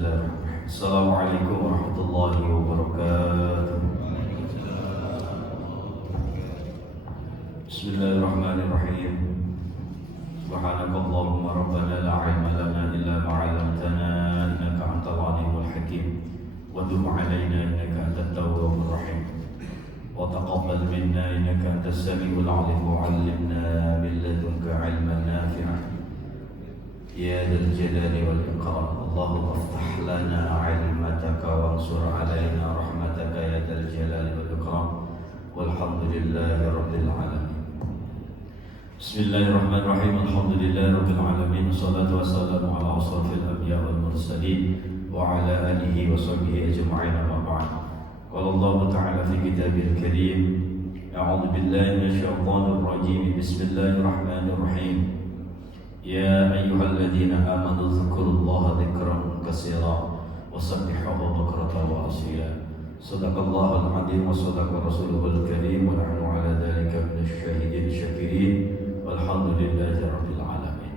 Bismillahirrahmanirrahim. Assalamualaikum warahmatullahi wabarakatuh. Bismillahirrahmanirrahim. Subhanakallahumma rabbana la ilma lana illa ma 'allamtana innaka antal alimul hakim. Wa tub 'alaina innaka antat tawwabur rahim. Wa taqabbal minna innaka antas samiul 'alim wa 'allimna min ladunka 'ilman nafi'an. Ya dzal jalali wal ikram. Allahumma iftah lana 'ilmataka wansur 'alaina rahmataka ya dzal jalali wal ikram. Walhamdulillahi rabbil alamin. Bismillahirrahmanirrahim. Alhamdulillahi rabbil alamin. Wassalatu wassalamu ala asrofil anbiya wal mursalin wa ala alihi wa sahbihi ajma'in, amma ba'd. Qala Allah ta'ala fi kitabil karim, a'udzu billahi minasy syaithanir rajim. Bismillahirrahmanirrahim. Ya ayyuhalladzina amanu dzkurullaha dzikran katsiran wasabbihuhu bukratan wa asila. Shadaqallahul 'azim wa shadaqa rasuluhul karim wa nahnu 'ala dzalika minasy syahidin syakirin walhamdulillahi rabbil alamin.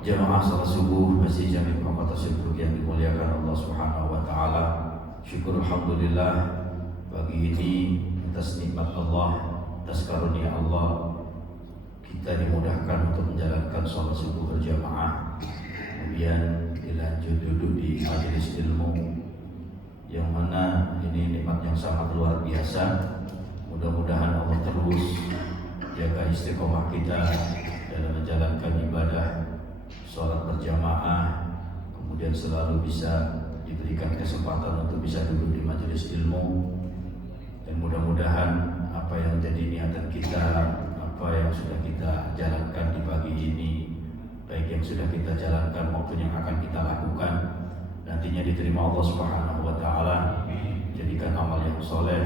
Jamaah salat subuh Masjid Jami' Muhammad Tasyibur yang dimuliakan Allah Subhanahu wa taala. Syukur alhamdulillah pagi ini atas nikmat Allah, atas karunia Allah kita dimudahkan untuk menjalankan sholat subuh berjamaah, kemudian dilanjut duduk di majelis ilmu yang mana ini nikmat yang sangat luar biasa. Mudah-mudahan Allah terus jaga istiqomah kita dalam menjalankan ibadah sholat berjamaah, kemudian selalu bisa diberikan kesempatan untuk bisa duduk di majelis ilmu, dan mudah-mudahan apa yang menjadi niatan kita, apa yang sudah kita jalankan di pagi ini, baik yang sudah kita jalankan maupun yang akan kita lakukan, nantinya diterima Allah Subhanahu wa taala, dijadikan amal yang soleh,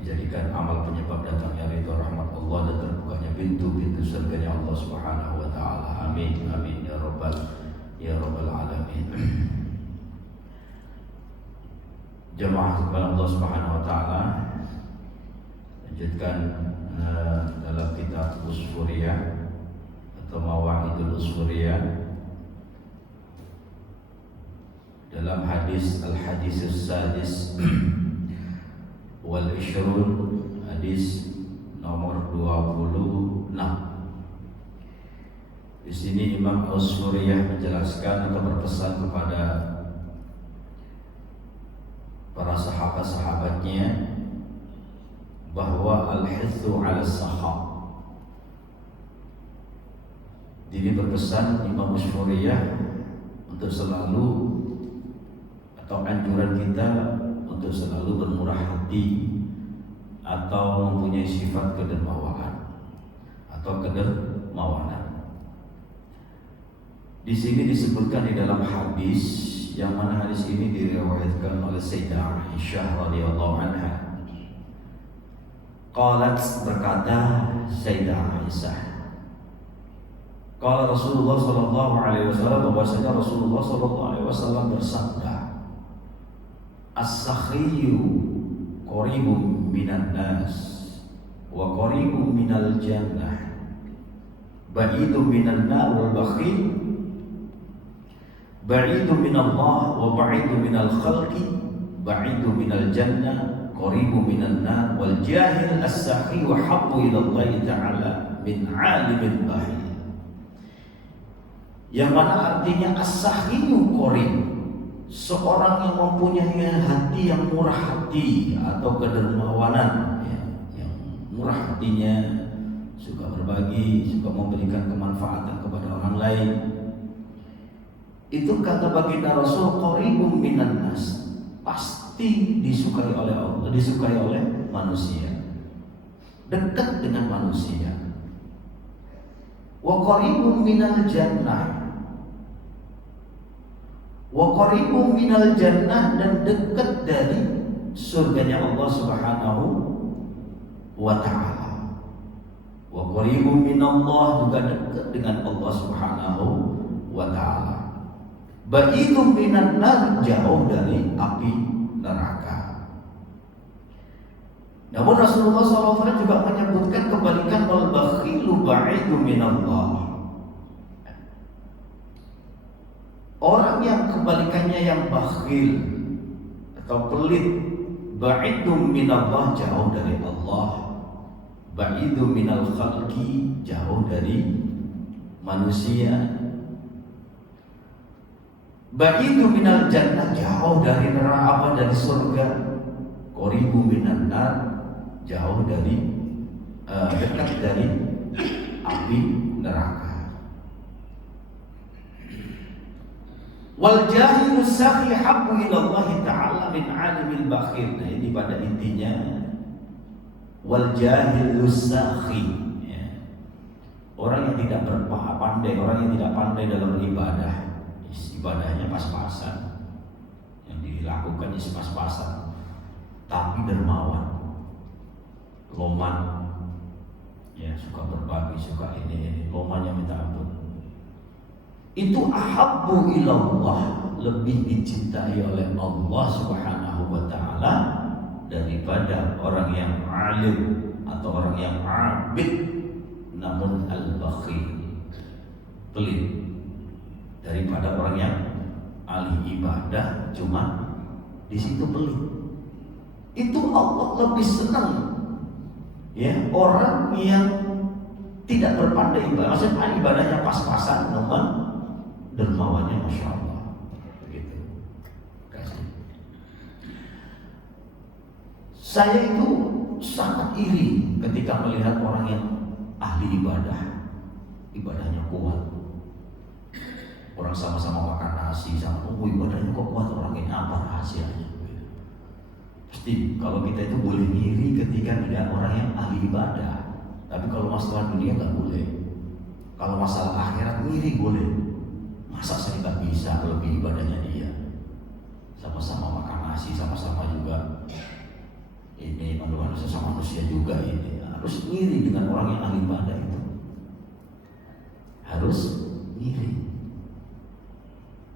dijadikan amal penyebab datangnya ridha rahmat Allah dan terbukanya pintu-pintu surganya Allah Subhanahu wa taala. Amin amin ya rabbal alamin. Jamaah kepada Allah Subhanahu wa taala, lanjutkan dalam kitab Usfuriyah atau Mawa'idul Usfuriyah, dalam hadis al-hadis as-sadis wal ishrun, hadis nomor 26. Di sini Imam Usfuriyah menjelaskan atau berpesan kepada para sahabat-sahabatnya bahwa al-hithu 'ala as-saha. Jadi berpesan Imam Usfuriyah untuk selalu, atau anjuran kita untuk selalu bermurah hati atau mempunyai sifat kedermawanan atau kedermawanan. Di sini disebutkan di dalam hadis, yang mana hadis ini diriwayatkan oleh Sayyidah Aisyah radhiyallahu anha. Qalat, berkata Sayyidah Aisyah, qala Rasulullah sallallahu alaihi wasallam, bahwasanya Rasulullah sallallahu alaihi wasallam bersabda, as-sakhiyyu qaribun minan nas wa qaribun minal jannah, ba'idun minan nar wal bakhil ba'idun minallah wa ba'idun minal khalqi ba'idun minal jannah qaribu minan nar wal jahil as-sakhi wa habbu ila Allah ta'ala min 'alimin bahil. Yang mana artinya as-sakhiyu qarib, seorang yang mempunyai hati yang murah hati atau kedermawanan, yang murah hatinya, suka berbagi, suka memberikan kemanfaatan kepada orang lain. Itu kata baginda Rasul, qaribum minan nas, pasti disukai oleh Allah, disukai oleh manusia, dekat dengan manusia. Wa qaribun minal jannah, wa qaribun minal jannah, dan dekat dari surganya Allah Subhanahu wa ta'ala. Wa qaribun minallah, juga dekat dengan Allah Subhanahu wa ta'ala. Ba'idun minan nar, jauh dari api neraka. Namun Rasulullah SAW juga menyebutkan kebalikan, wal bakhilu ba'idu minallah. Orang yang kebalikannya yang bakhil atau pelit, ba'idum minallah, jauh dari Allah, ba'idum minal khalqi, jauh dari manusia, ba'idum minal jannah, jauh dari neraka, dari surga, qaribu minan nar, jauh dari dekat dari api neraka. Wal jahilu sakhi habbu ila Allah ta'ala min alimil bakhil. Nah, ini pada intinya wal jahilu sakhi, ya. Orang yang tidak berpandai, orang yang tidak pandai dalam ibadah, ibadahnya pas-pasan, yang dilakukan pas-pasan, tapi dermawan, loman, ya, suka berbagi, suka ini, lomannya minta ampun. Itu ahabbu ilallah, lebih dicintai oleh Allah Subhanahu wa ta'ala daripada orang yang alim atau orang yang abid namun al-bakhil, pelit, daripada orang yang ahli ibadah cuma di situ pelit. Itu Allah lebih senang, ya, orang yang tidak berpandai ibadah, maksudnya ibadahnya pas-pasan namun dermawannya Masya Allah. Begitu. Kasih. Saya itu sangat iri ketika melihat orang yang ahli ibadah, ibadahnya kuat. Orang sama-sama makan nasi, sama ibadahnya kok kuat, orang ini apa rahasianya? Pasti kalau kita itu boleh iri ketika tidak orang yang ahli ibadah, tapi kalau masalah dunia nggak boleh. Kalau masalah akhirat iri boleh. Masa saya nggak bisa lebih ibadahnya dia? Sama-sama makan nasi, sama-sama juga ini manusia sama manusia juga, ini harus iri dengan orang yang ahli ibadah itu. Harus iri.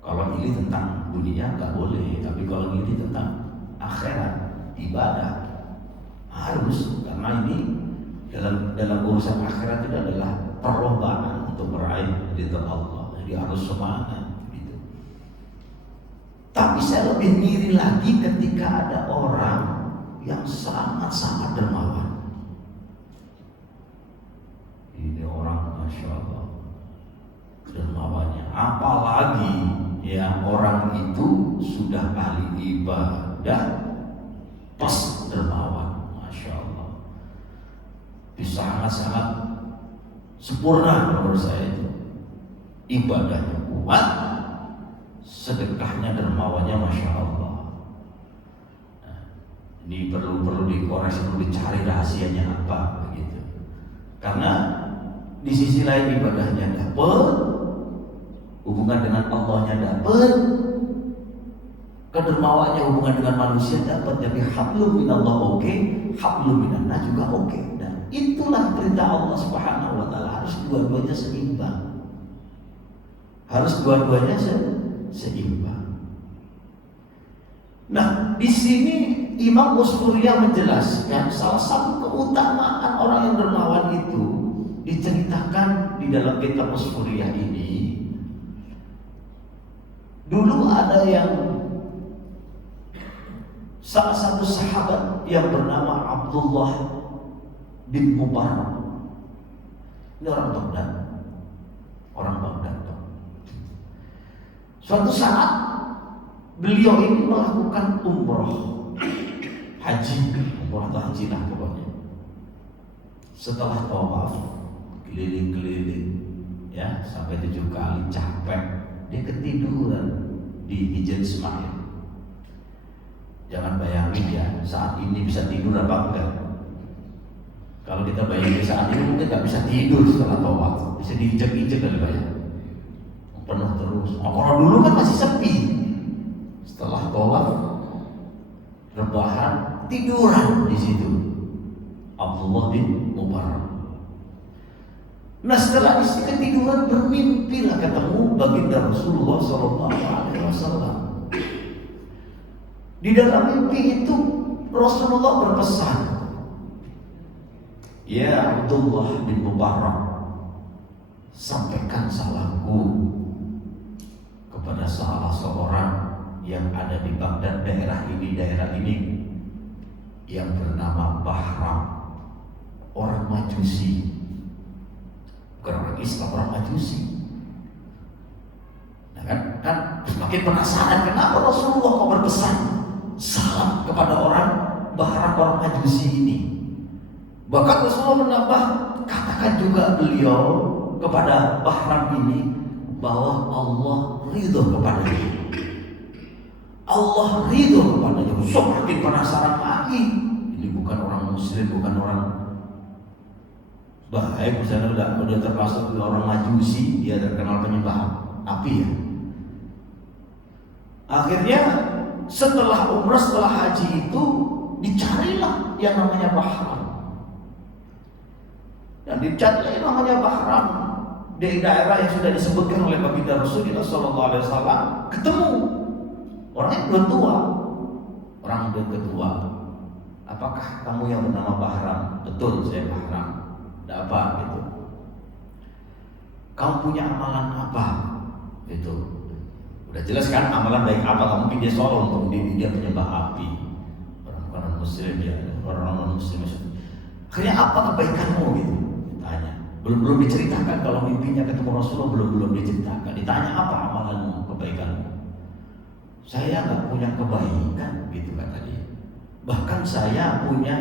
Kalau iri tentang dunia nggak boleh, tapi kalau iri tentang akhirat, ibadah harus, karena ini dalam urusan akhirat itu adalah perlombaan untuk meraih ridha Allah. Jadi harus semangat gitu. Tapi saya lebih ngiri lagi ketika ada orang yang sangat-sangat dermawan. Ini orang Masya Allah dermawannya. Apalagi yang orang itu sudah ahli ibadah pas dermawan, Masya Allah. Bisa sangat-sangat sempurna menurut saya itu. Ibadahnya kuat, sedekahnya dermawannya Masya Allah. Nah, ini perlu dikoreksi, perlu dicari rahasianya apa begitu. Karena di sisi lain ibadahnya dapat, hubungan dengan Allahnya dapat, kedermawannya hubungan dengan manusia dapat. Jadi hablum minallah oke, hablum minannas juga oke. Dan itulah perintah Allah Subhanahu wa ta'ala, harus dua-duanya seimbang. Harus dua-duanya seimbang. Nah, di sini Imam Buskuriyah menjelaskan salah satu keutamaan orang yang dermawan itu diceritakan di dalam kitab Buskuriyah ini. Dulu ada yang salah satu sahabat yang bernama Abdullah bin Mubarak. Ini orang Baghdad. Orang Baghdad. Suatu saat beliau ini melakukan umroh, haji, umroh atau haji lah pokoknya. Setelah tawaf keliling-keliling, ya, sampai 7 kali capek, dia ketiduran di Hijr Ismail. Jangan bayangin ya, saat ini bisa tidur apa enggak. Kalau kita bayangin saat ini mungkin nggak bisa tidur setelah tawaf, bisa diinjek-injek kali bayang. Penuh terus. Kalau dulu kan masih sepi. Setelah tawaf, rebahan, tiduran di situ. Abdullah bin Mubarak. Nah, setelah isi ketiduran bermimpilah ketemu baginda Rasulullah SAW. Di dalam mimpi itu Rasulullah berpesan, "Ya Abdullah bin Mubarak, sampaikan salamku kepada salah seorang yang ada di Baghdad, daerah ini yang bernama Bahram, orang Majusi, bukan orang Islam, orang Majusi. Nah kan semakin penasaran kenapa Rasulullah kok berpesan salam kepada orang Bahram, orang Majusi ini. Bahkan Rasulullah menambah, katakan juga beliau kepada Bahram ini bahwa Allah ridho kepada dia. Allah ridho kepadanya. Semakin penasaran lagi. Ini bukan orang Muslim, bukan orang baik, misalnya udah termasuk orang Majusi, dia terkenal penyembah api ya. Akhirnya setelah umrah, setelah haji itu dicarilah yang namanya Bahram. Dan dicarilah yang namanya Bahram di daerah yang sudah disebutkan oleh baginda Rasulullah SAW. Ketemu orangnya udah tua, orang udah tua. Apakah kamu yang bernama Bahram? Betul, saya Bahram. Ada apa gitu? Kamu punya amalan apa? Gitu. Udah jelas kan amalan baik apa? Gak mungkin dia soal untuk dia penyembah api. Orang Muslim ya, orang non Muslim. Akhirnya apa kebaikanmu gitu? Ditanya. Belum diceritakan kalau mimpinya ketemu Rasulullah, belum diceritakan. Ditanya apa amalanmu, kebaikanmu? Saya nggak punya kebaikan gitu kata dia. Bahkan saya punya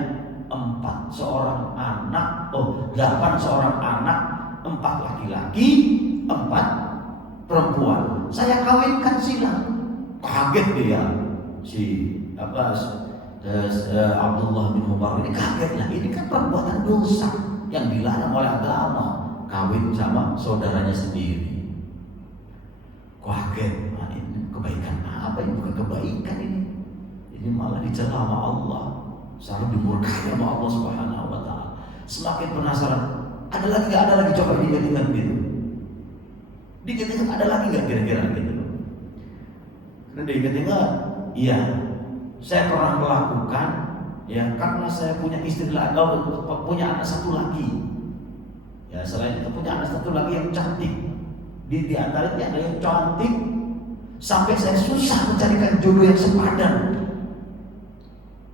8 seorang anak, 8 seorang anak, 4 laki-laki, 4 perempuan. Saya kawinkan silang. Kaget dia si Abdullah bin Umar ini kaget lah. Ini kan perbuatan dosa yang dilarang oleh agama, kawin sama saudaranya sendiri. Kaget, ini kebaikan apa? Ini bukan kebaikan ini. Ini malah dicela sama Allah, selalu dimurkai sama Allah Subhanahu wa taala. Semakin penasaran, ada lagi nggak? Ada lagi, coba diingat-ingat gitu. Diingat-ingat ada lagi nggak kira-kira gitu. Karena diingat-ingat, iya, saya pernah melakukan ya karena saya punya istri lagi, punya anak satu lagi. Ya selain itu punya anak satu lagi yang cantik. Di antaranya ada yang cantik sampai saya susah mencarikan jodoh yang sepadan.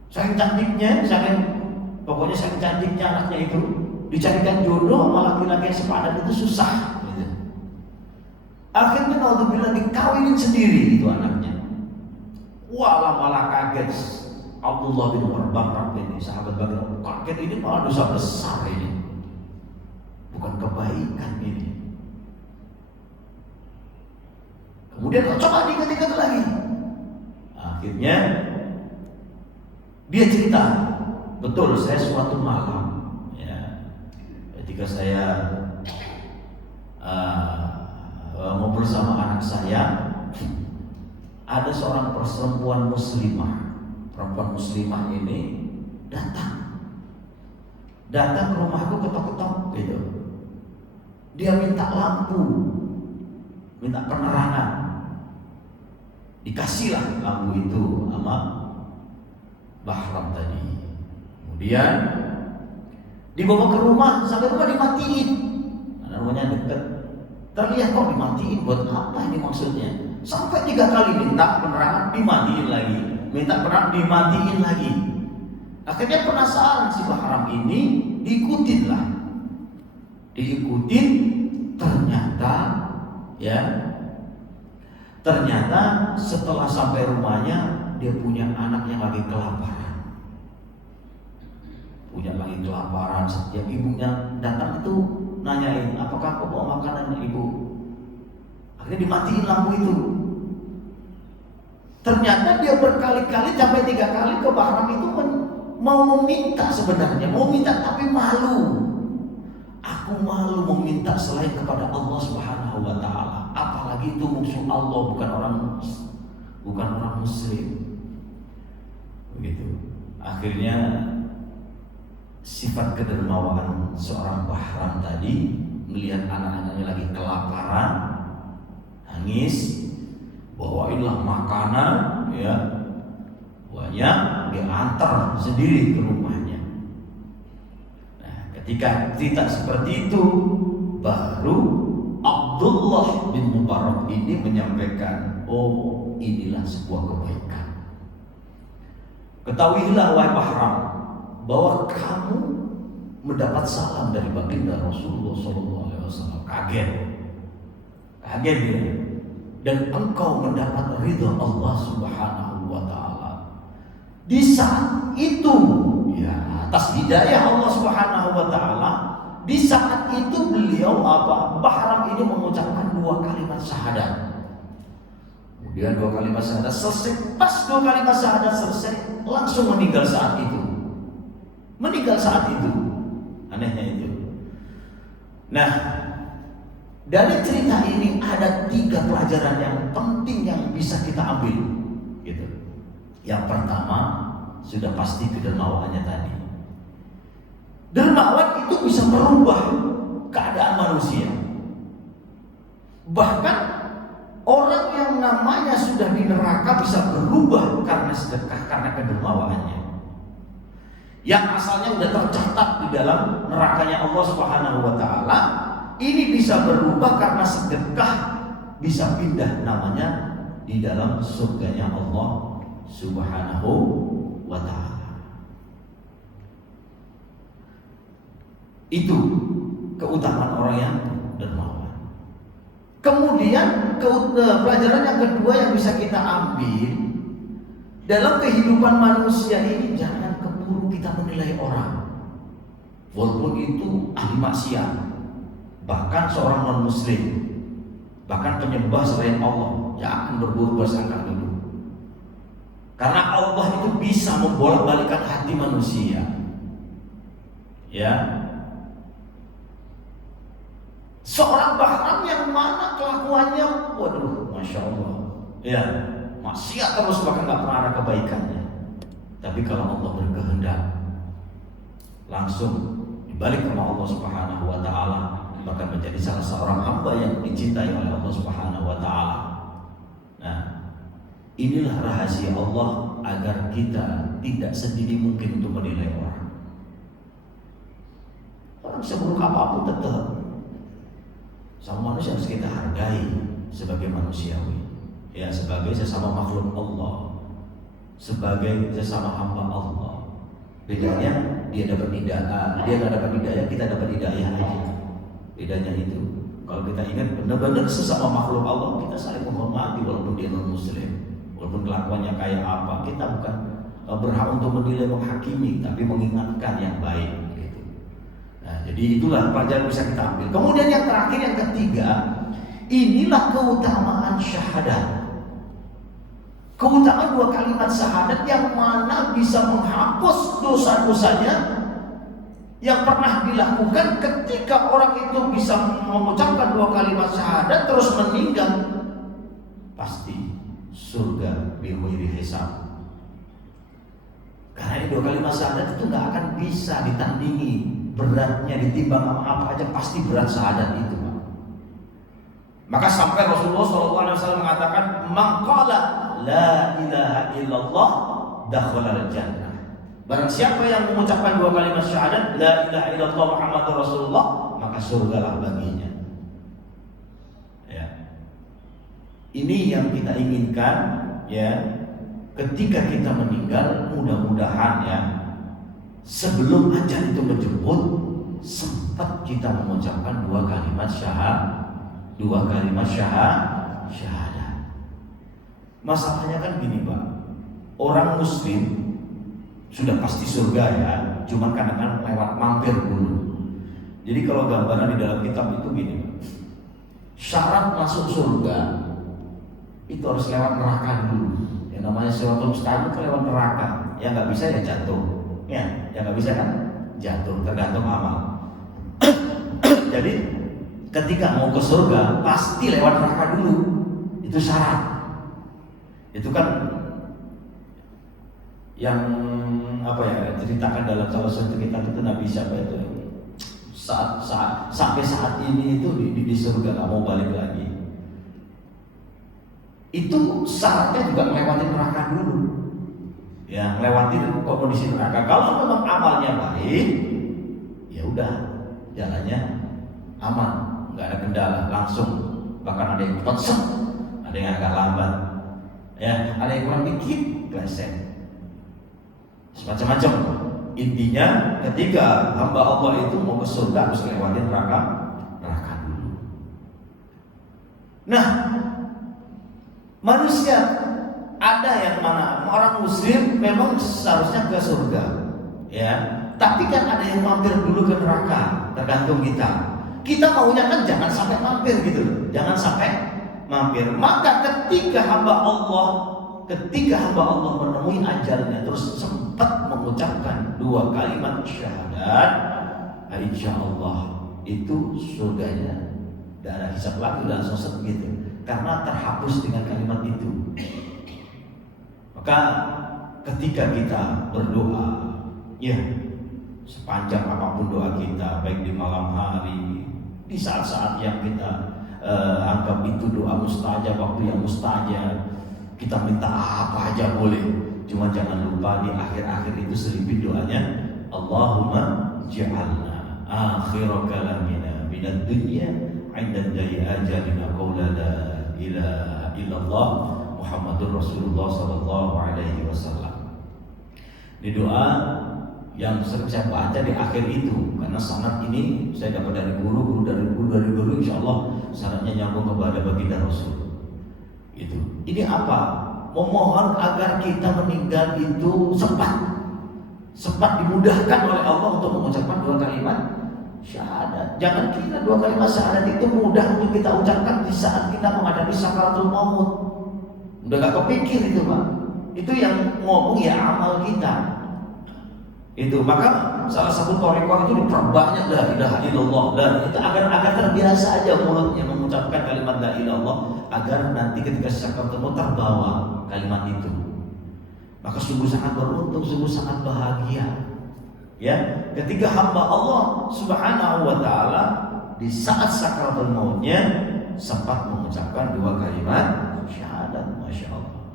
Saking cantiknya, pokoknya saking cantiknya anaknya itu, dicarikan jodoh sama laki-laki yang sepadan itu susah. Gitu. Akhirnya naudzubillah dikawinin sendiri itu anaknya. Walah malah kaget Abdullah bin Umar Bakar ini, sahabat Bakar, kaget, ini malah dosa besar ini, bukan kebaikan ini. Kemudian coba diingat-ingat lagi. Akhirnya dia cerita, betul saya suatu malam ya, ketika saya ngobrol sama anak saya, ada seorang perempuan muslimah. Perempuan muslimah ini datang ke rumahku, ketok-ketok gitu. Dia minta lampu, minta penerangan. Dikasihlah lampu itu sama Bahram tadi. Kemudian dibawa ke rumah, sampai rumah dimatiin. Karena rumahnya dekat. Terlihat kok dimatiin, buat apa ini maksudnya? Sampai 3 kali minta penerangan, dimatiin lagi. Minta penerangan, dimatiin lagi. Akhirnya penasaran si Bahram ini, diikutin lah. Diikutin, ternyata setelah sampai rumahnya, dia punya anak yang lagi kelaparan. Setiap ibunya datang itu nanyain, apakah kau bawa makanan ibu? Akhirnya dimatiin lampu itu. Ternyata dia berkali-kali, sampai 3 kali ke Bahram itu mau meminta sebenarnya, mau minta tapi malu. Aku malu meminta selain kepada Allah Subhanahu wa taala. Apalagi itu musuh Allah, bukan orang muslim. Begitu. Akhirnya sifat kedermawanan seorang Bahram tadi, melihat anak-anaknya lagi kelaparan, nangis, bawainlah makanan ya, banyak, dia antar sendiri ke rumahnya. Nah, ketika cerita seperti itu, baru Abdullah bin Mubarak ini menyampaikan, oh inilah sebuah kebaikan. Ketahuilah wahai Bahram, bahwa kamu mendapat salam dari baginda Rasulullah SAW. Kaget dia. Dan engkau mendapat ridha Allah Subhanahu wa Ta'ala. Di saat itu, ya, atas hidayah Allah Subhanahu wa Ta'ala, di saat itu beliau Bahram ini mengucapkan 2 kalimat syahadat. Kemudian 2 kalimat syahadat selesai. Pas 2 kalimat syahadat selesai, langsung meninggal saat itu. Anehnya itu. Nah, dari cerita ini ada 3 pelajaran yang penting yang bisa kita ambil. Gitu. Yang pertama, sudah pasti kedermawaannya tadi. Dermawan itu bisa merubah keadaan manusia. Bahkan orang yang namanya sudah di neraka bisa berubah karena sedekah, karena kedermawaannya. Yang asalnya sudah tercatat di dalam nerakanya Allah Subhanahu wa Ta'ala, ini bisa berubah karena sedekah, bisa pindah namanya di dalam surganya Allah Subhanahu wa Ta'ala. Itu keutamaan orang yang dermawan. Kemudian pelajaran yang kedua yang bisa kita ambil dalam kehidupan manusia ini, jangan keburu kita menilai orang, walaupun itu ahli maksiat, bahkan seorang non muslim, bahkan penyembah selain Allah. Jangan berburu prasangka dulu, karena Allah itu bisa membolak-balikan hati manusia. Ya, seorang Bahram yang mana kelakuannya, waduh, masya Allah, ya, maksiat terus, bahkan nggak pernah ada kebaikannya. Tapi kalau Allah berkehendak, langsung dibalik sama Allah Subhanahu wa Ta'ala, maka menjadi salah seorang hamba yang dicintai oleh Allah Subhanahu wa Ta'ala. Nah, inilah rahasia Allah agar kita tidak sendiri mungkin untuk menilai orang. Orang seburuk apapun tetap sama manusia harus kita hargai sebagai manusiawi, ya, sebagai sesama makhluk Allah, sebagai sesama hamba Allah. Bedanya dia dapat hidayah, dia nggak dapat hidayah, kita dapat hidayah aja. Bedanya itu. Kalau kita ingat benar-benar sesama makhluk Allah, kita saling menghormati walaupun dia non muslim, walaupun kelakuannya kayak apa, kita bukan berhak untuk menilai, menghakimi, tapi mengingatkan yang baik. Nah, jadi itulah pelajaran bisa kita ambil. Kemudian yang terakhir, yang ketiga, inilah keutamaan syahadat. Keutamaan 2 kalimat syahadat yang mana bisa menghapus dosa-dosanya yang pernah dilakukan ketika orang itu bisa mengucapkan 2 kalimat syahadat terus meninggal, pasti surga bighairi hisab. Karena 2 kalimat syahadat itu nggak akan bisa ditandingi beratnya, ditimbang sama apa aja, pasti berat syahadat itu. Maka sampai Rasulullah SAW mengatakan, "Man qala la ilaha illallah dakhala al-jannah." Barang siapa yang mengucapkan 2 kalimat syahadat, la ilaha illallah Muhammadur Rasulullah, maka surgalah baginya. Ya. Ini yang kita inginkan, ya. Ketika kita meninggal, mudah-mudahan, ya, sebelum ajal itu menjemput, sempat kita mengucapkan 2 kalimat syahadat. Masalahnya kan gini, Pak, orang muslim sudah pasti surga, ya, cuma kadang-kadang lewat mampir dulu. Jadi kalau gambaran di dalam kitab itu gini, syarat masuk surga itu harus lewat neraka dulu. Yang namanya siratul mustaqim itu lewat neraka. Yang nggak bisa ya jatuh. Ya, yang nggak bisa kan jatuh, tergantung amal. Jadi ketika mau ke surga pasti lewat neraka dulu. Itu syarat. Itu kan yang apa ya, ceritakan dalam salah satu kitab itu Nabi siapa itu, sampai saat ini itu di surga nggak mau balik lagi. Itu syaratnya juga melewati neraka dulu, ya, melewati kondisi neraka. Kalau memang amalnya baik, ya udah, jalannya aman, nggak ada kendala, langsung. Bahkan ada yang cepat, ada yang agak lambat, ya, ada yang kurang dikit, pleset, semacam-macam. Intinya ketika hamba Allah itu mau ke surga harus lewatin neraka dulu. Nah, manusia ada yang mana orang muslim memang seharusnya ke surga, ya. Tapi kan ada yang mampir dulu ke neraka, tergantung kita. Kita maunya kan jangan sampai mampir gitu, jangan sampai mampir. Maka ketika hamba Allah menemui ajalnya terus sempat mengucapkan 2 kalimat syahadat, insya Allah itu surganya tidak ada hisab lagi, langsung segitu, karena terhapus dengan kalimat itu. Maka ketika kita berdoa, ya, sepanjang apapun doa kita, baik di malam hari, di saat-saat yang kita anggap itu doa mustajab, waktu yang mustajab, kita minta apa aja boleh. Cuma jangan lupa di akhir-akhir itu selipin doanya, Allahumma ja'alna akhir kalamina minad dunya 'inda da'i ajalina qawla la ilaha illallah Muhammadur Rasulullah sallallahu alaihi wasallam. Ini doa yang sering saya baca di akhir itu, karena sanad ini saya dapat dari guru insya Allah sanadnya nyambung kepada baginda Rasul. Itu. Ini apa? Memohon agar kita meninggal itu sempat dimudahkan oleh Allah untuk mengucapkan 2 kalimat syahadat. Jangan kira 2 kalimat syahadat itu mudah untuk kita ucapkan di saat kita menghadapi sakaratul maut. Udah gak kepikir itu, Pak. Itu yang ngomong ya amal kita. Itu maka salah satu thariqah itu diperbanyak la ilaha illallah, dan itu agar terbiasa aja mulutnya mengucapkan kalimat la ilaha illallah, agar nanti ketika sakaratul maut terbawa kalimat itu. Maka sungguh sangat beruntung, sungguh sangat bahagia, ya, ketika hamba Allah Subhanahu wa taala di saat sakaratul mautnya sempat mengucapkan 2 kalimat syahadat, masya Allah.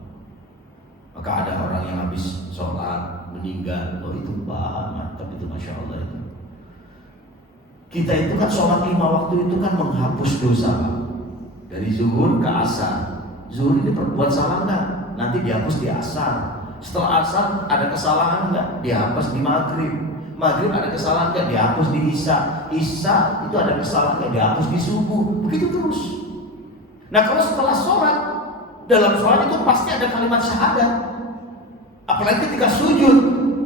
Maka ada orang yang habis sholat meninggal, itu mantap itu, masya Allah itu. Kita itu kan sholat 5 waktu itu kan menghapus dosa, dari zuhur ke asar. Zuhur ini berbuat salah nggak? Nanti dihapus di asar. Setelah asar ada kesalahan nggak? Dihapus di maghrib. Maghrib ada kesalahan nggak? Dihapus di isya. Isya itu ada kesalahan nggak? Dihapus di subuh. Begitu terus. Nah, kalau setelah sholat, dalam sholat itu pasti ada kalimat syahadat. Apalagi ketika sujud,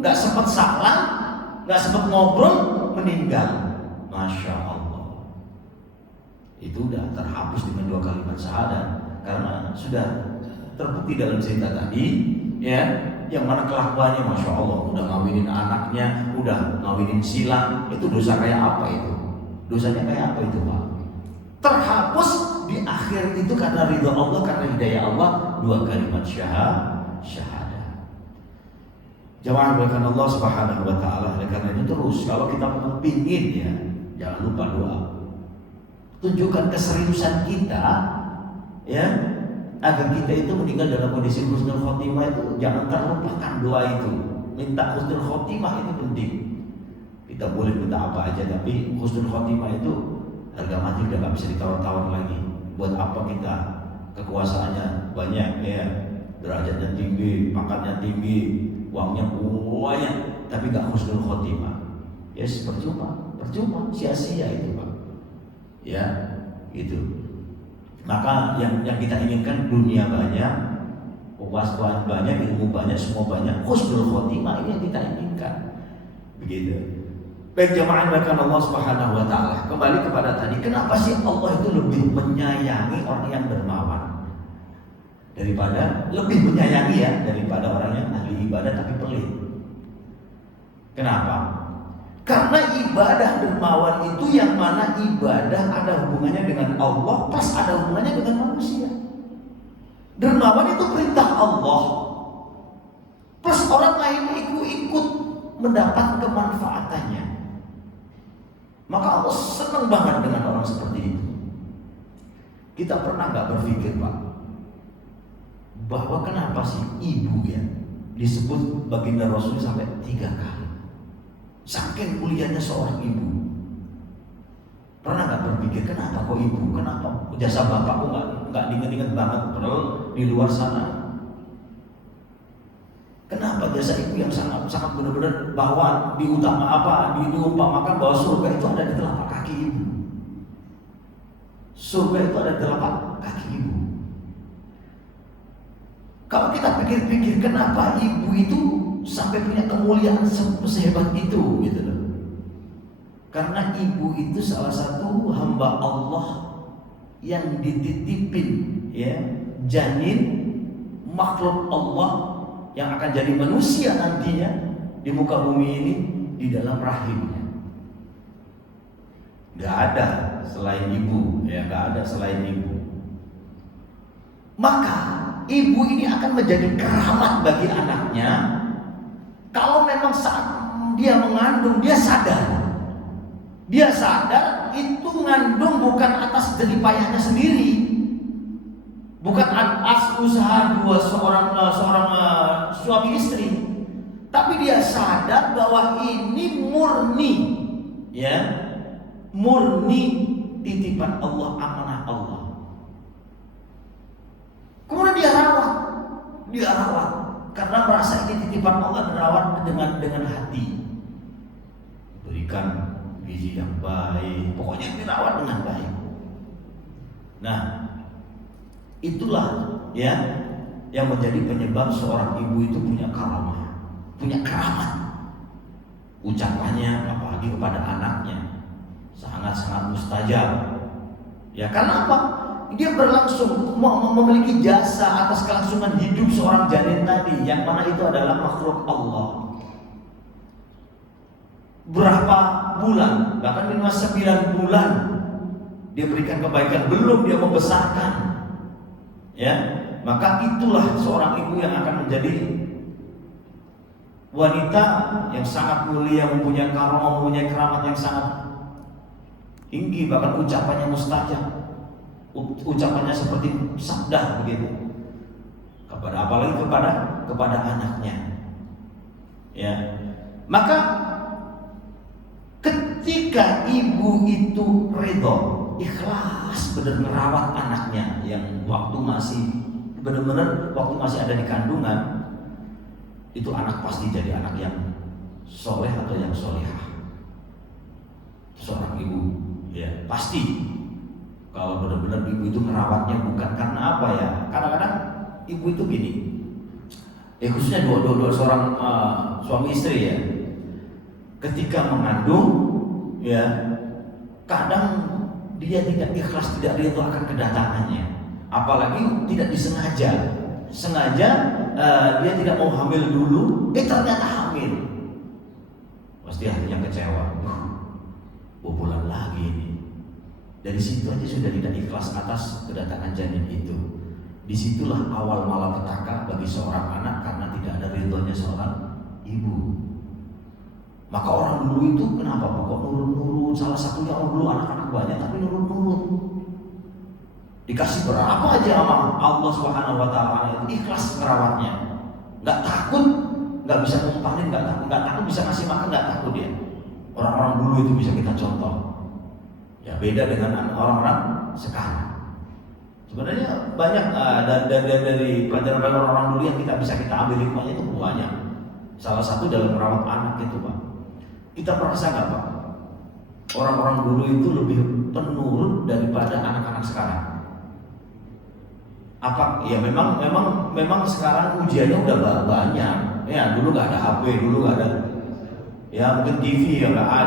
nggak sempat salah, nggak sempat ngobrol, meninggal, masya Allah. Itu udah terhapus dengan 2 kalimat syahadat, karena sudah terbukti dalam cerita tadi, ya, yang mana kelakuannya masya Allah, udah ngawinin anaknya, udah ngawinin silang. Itu dosa kayak apa itu? Dosanya kayak apa itu, Pak? Terhapus di akhir itu karena ridha Allah, karena hidayah Allah, 2 kalimat syahadat. Jamaah berkat Allah Subhanahu wa taala. Karena itu terus kalau kita pingin, ya, jangan lupa doa. Tunjukkan keseriusan kita, ya, agar kita itu meninggal dalam kondisi husnul khotimah. Itu jangan terlupakan doa itu. Minta husnul khotimah itu penting. Kita boleh minta apa aja, tapi husnul khotimah itu harga mati udah gak bisa ditawar-tawar lagi. Buat apa kita kekuasaannya banyak, ya, derajatnya tinggi, pangkatnya tinggi, uangnya banyak, tapi gak husnul khotimah, ya, percuma, sia-sia itu, Pak, ya, itu. Maka yang kita inginkan dunia banyak, kekuasaan banyak, ilmu banyak, semua banyak, husnul khotimah ini yang kita inginkan, begitu. Baik jamaah bahkan Allah Subhanahu wa taala, kembali kepada tadi, kenapa sih Allah itu lebih menyayangi orang yang dermawan lebih menyayangi, ya, daripada orang yang ahli ibadah tapi pelit? Kenapa? Karena ibadah dermawan itu yang mana ibadah ada hubungannya dengan Allah plus ada hubungannya dengan manusia. Dermawan itu perintah Allah plus orang lain ikut mendapat kemanfaatannya. Maka Allah senang banget dengan orang seperti itu. Kita pernah gak berpikir, Pak, bahwa kenapa sih ibu, ya, disebut baginda Rasul sampai 3 kali? Saking mulianya seorang ibu. Pernah nggak berpikir kenapa kok ibu, kenapa jasa bapak kok nggak diinget-inget banget padahal di luar sana? Kenapa jasa ibu yang sangat benar-benar bahwa diumpamakan bahwa surga itu ada di telapak kaki ibu. Surga itu ada di telapak kaki ibu. Kalau kita pikir-pikir kenapa ibu itu sampai punya kemuliaan sehebat itu gitu loh. Karena ibu itu salah satu hamba Allah yang dititipin ya, janin makhluk Allah yang akan jadi manusia nantinya di muka bumi ini di dalam rahimnya. Gak ada selain ibu, ya gak ada selain ibu. Maka ibu ini akan menjadi keramat bagi anaknya kalau memang saat dia mengandung dia sadar itu mengandung bukan atas jerih payahnya sendiri, bukan atas usaha seorang suami istri, tapi dia sadar bahwa ini murni titipan Allah, amanah Allah. Kemudian dia rawat karena merasa ini titipan Allah, dirawat dengan hati, berikan gizi yang baik, pokoknya dirawat dengan baik. Nah, itulah ya yang menjadi penyebab seorang ibu itu punya karamah, punya keramat. Ucapannya apalagi kepada anaknya sangat-sangat mustajab. Ya karena apa? Dia berlangsung memiliki jasa atas kelangsungan hidup seorang janin tadi, yang mana itu adalah makhluk Allah. Berapa bulan, bahkan minimal 9 bulan dia berikan kebaikan, belum dia membesarkan, ya maka itulah seorang ibu yang akan menjadi wanita yang sangat mulia, mempunyai karamah, mempunyai keramat yang sangat tinggi, bahkan ucapannya mustajab, ucapannya seperti sabda begitu, apalagi kepada anaknya, ya maka ketika ibu itu ridho, ikhlas benar merawat anaknya yang waktu masih ada di kandungan, itu anak pasti jadi anak yang soleh atau yang solehah. Seorang ibu ya pasti kalau benar-benar ibu itu merawatnya bukan karena apa ya, kadang-kadang ibu itu gini, khususnya dua seorang suami istri ya, ketika mengandung ya kadang dia tidak ikhlas, tidak ridho akan kedatangannya, apalagi tidak disengaja. Dia tidak mau hamil dulu, ternyata hamil, pasti hatinya kecewa, bobolan lagi ini. Dari situ aja sudah tidak ikhlas atas kedatangan janin itu. Disitulah awal malapetaka bagi seorang anak karena tidak ada ridhonya seorang ibu. Maka orang dulu itu kenapa kok nurut-nurut? Salah satunya orang dulu anak-anak banyak tapi nurut-nurut. Dikasih berapa aja sama Allah Subhanahu wa taala, ikhlas merawatnya. Enggak takut, enggak bisa ngumpanin, enggak takut bisa ngasih makan, enggak takut dia. Orang-orang dulu itu bisa kita contoh. Ya beda dengan orang-orang sekarang. Sebenarnya banyak dari pelajaran orang-orang dulu yang kita ambil hikmahnya itu banyak. Salah satu dalam merawat anak itu, Pak. Kita merasa nggak, Pak? Orang-orang dulu itu lebih penurut daripada anak-anak sekarang. Apa? Ya memang sekarang ujiannya udah banyak. Ya dulu nggak ada HP, dulu nggak ada. Ya mungkin TV ya nggak ada.